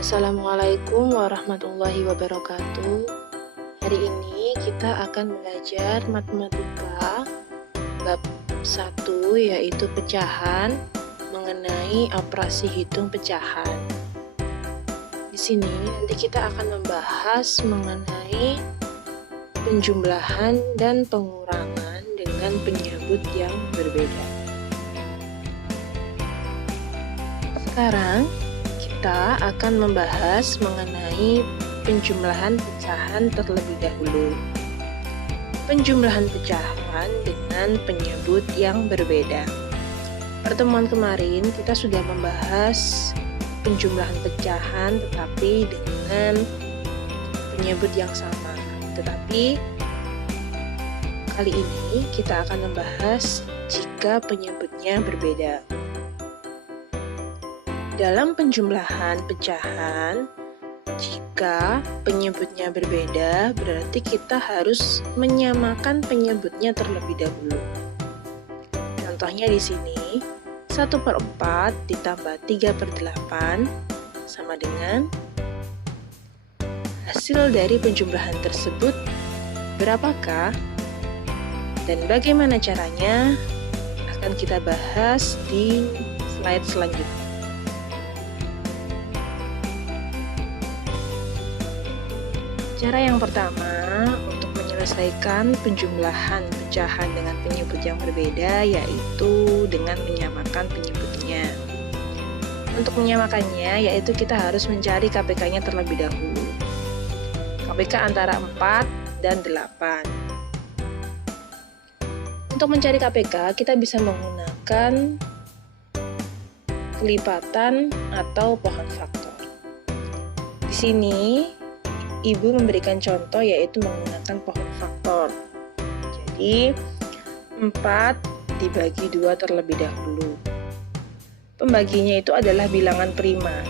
Assalamualaikum warahmatullahi wabarakatuh. Hari ini kita akan belajar matematika bab 1, yaitu pecahan, mengenai operasi hitung pecahan. Di sini nanti kita akan membahas mengenai penjumlahan dan pengurangan dengan penyebut yang berbeda. Sekarang kita akan membahas mengenai penjumlahan pecahan terlebih dahulu. Penjumlahan pecahan dengan penyebut yang berbeda. Pertemuan kemarin kita sudah membahas penjumlahan pecahan tetapi dengan penyebut yang sama. Tetapi kali ini kita akan membahas jika penyebutnya berbeda. Dalam penjumlahan pecahan, jika penyebutnya berbeda, berarti kita harus menyamakan penyebutnya terlebih dahulu. Contohnya di sini, 1/4 ditambah 3/8 sama dengan hasil dari penjumlahan tersebut berapakah? Dan bagaimana caranya akan kita bahas di slide selanjutnya. Cara yang pertama untuk menyelesaikan penjumlahan pecahan dengan penyebut yang berbeda yaitu dengan menyamakan penyebutnya. Untuk menyamakannya yaitu kita harus mencari KPK-nya terlebih dahulu. KPK antara 4 dan 8. Untuk mencari KPK kita bisa menggunakan kelipatan atau pohon faktor. Di sini Ibu memberikan contoh yaitu menggunakan pohon faktor. Jadi 4 dibagi 2 terlebih dahulu. Pembaginya itu adalah bilangan prima.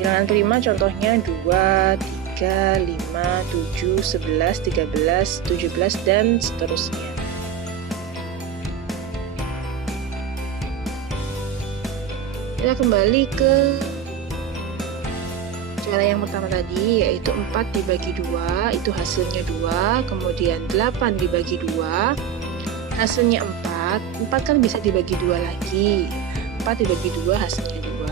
Bilangan prima contohnya 2, 3, 5, 7, 11, 13, 17, dan seterusnya. Kita kembali ke cara yang pertama tadi, yaitu 4 dibagi 2, itu hasilnya 2, kemudian 8 dibagi 2, hasilnya 4, 4 kan bisa dibagi 2 lagi, 4 dibagi 2 hasilnya 2,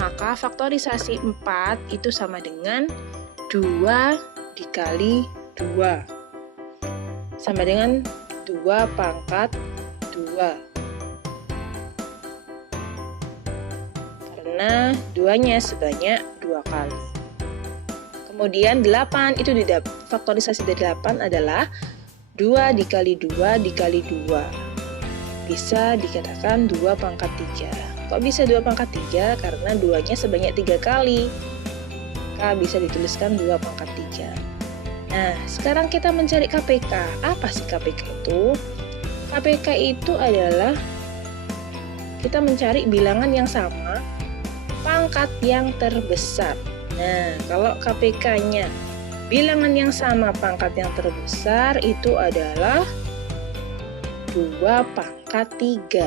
maka faktorisasi 4 itu sama dengan 2 dikali 2, sama dengan 2 pangkat 2, karena 2-nya sebanyak 2 kali. Kemudian 8 itu faktorisasi dari 8 adalah 2 dikali 2 dikali 2. Bisa dikatakan 2 pangkat 3. Kok bisa 2 pangkat 3? Karena 2-nya sebanyak 3 kali. Maka bisa dituliskan 2 pangkat 3. Nah, sekarang kita mencari KPK. Apa sih KPK itu? KPK itu adalah kita mencari bilangan yang sama pangkat yang terbesar. Nah, kalau KPK-nya bilangan yang sama pangkat yang terbesar itu adalah 2 pangkat 3.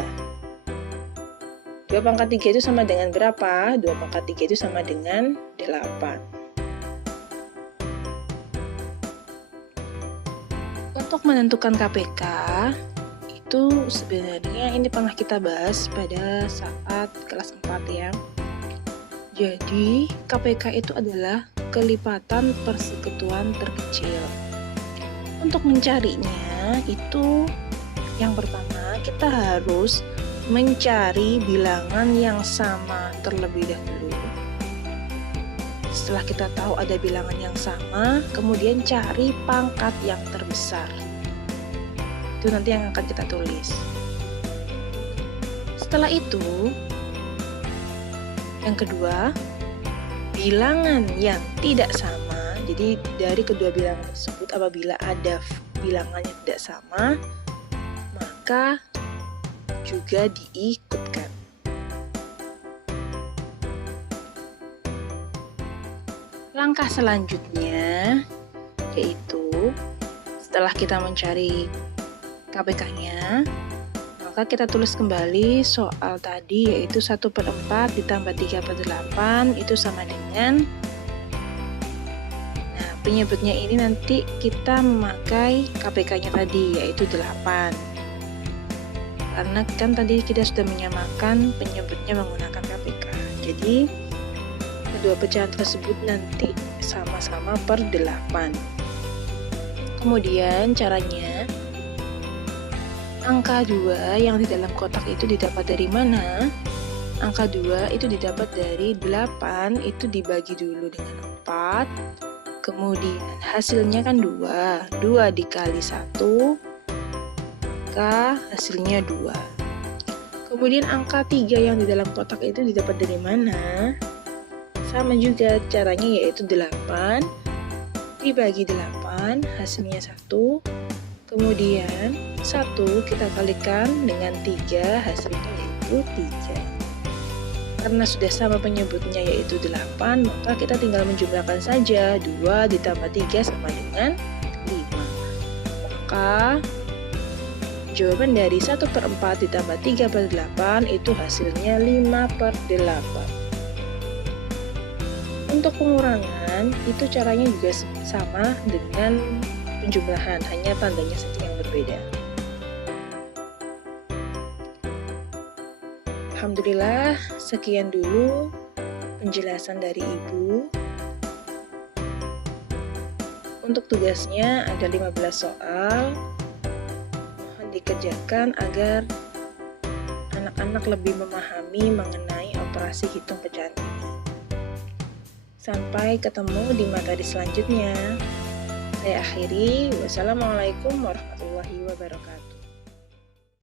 2 pangkat 3 itu sama dengan berapa? 2 pangkat 3 itu sama dengan 8. Untuk menentukan KPK, itu sebenarnya ini pernah kita bahas pada saat kelas 4 ya. Jadi, KPK itu adalah kelipatan persekutuan terkecil. Untuk mencarinya, itu yang pertama kita harus mencari bilangan yang sama terlebih dahulu. Setelah kita tahu ada bilangan yang sama, kemudian cari pangkat yang terbesar. Itu nanti yang akan kita tulis. Setelah itu, yang kedua, bilangan yang tidak sama. Jadi dari kedua bilangan tersebut apabila ada bilangan yang tidak sama, maka juga diikutkan. Langkah selanjutnya yaitu setelah kita mencari KPK-nya, Maka kita tulis kembali soal tadi, yaitu 1/4 ditambah 3/8 itu sama dengan, nah penyebutnya ini nanti kita memakai KPK-nya tadi, yaitu 8. Karena kan tadi kita sudah menyamakan penyebutnya menggunakan KPK. Jadi kedua pecahan tersebut nanti sama-sama per 8. Kemudian caranya, angka 2 yang di dalam kotak itu didapat dari mana? Angka 2 itu didapat dari 8 itu dibagi dulu dengan 4. Kemudian hasilnya kan 2. 2 dikali 1, maka hasilnya 2. Kemudian angka 3 yang di dalam kotak itu didapat dari mana? Sama juga caranya, yaitu 8 dibagi 8, hasilnya 1. Kemudian 1 kita kalikan dengan 3, hasilnya yaitu 3. Karena sudah sama penyebutnya yaitu 8, maka kita tinggal menjumlahkan saja. 2 ditambah 3 sama dengan 5. Maka jawaban dari 1/4 ditambah 3/8 itu hasilnya 5/8. Untuk pengurangan, itu caranya juga sama dengan penjumlahan, hanya tandanya saja yang berbeda. Alhamdulillah, sekian dulu penjelasan dari Ibu. Untuk tugasnya ada 15 soal. Mohon dikerjakan agar anak-anak lebih memahami mengenai operasi hitung pecahan ini. Sampai ketemu di materi selanjutnya. Saya akhiri. Wassalamualaikum warahmatullahi wabarakatuh.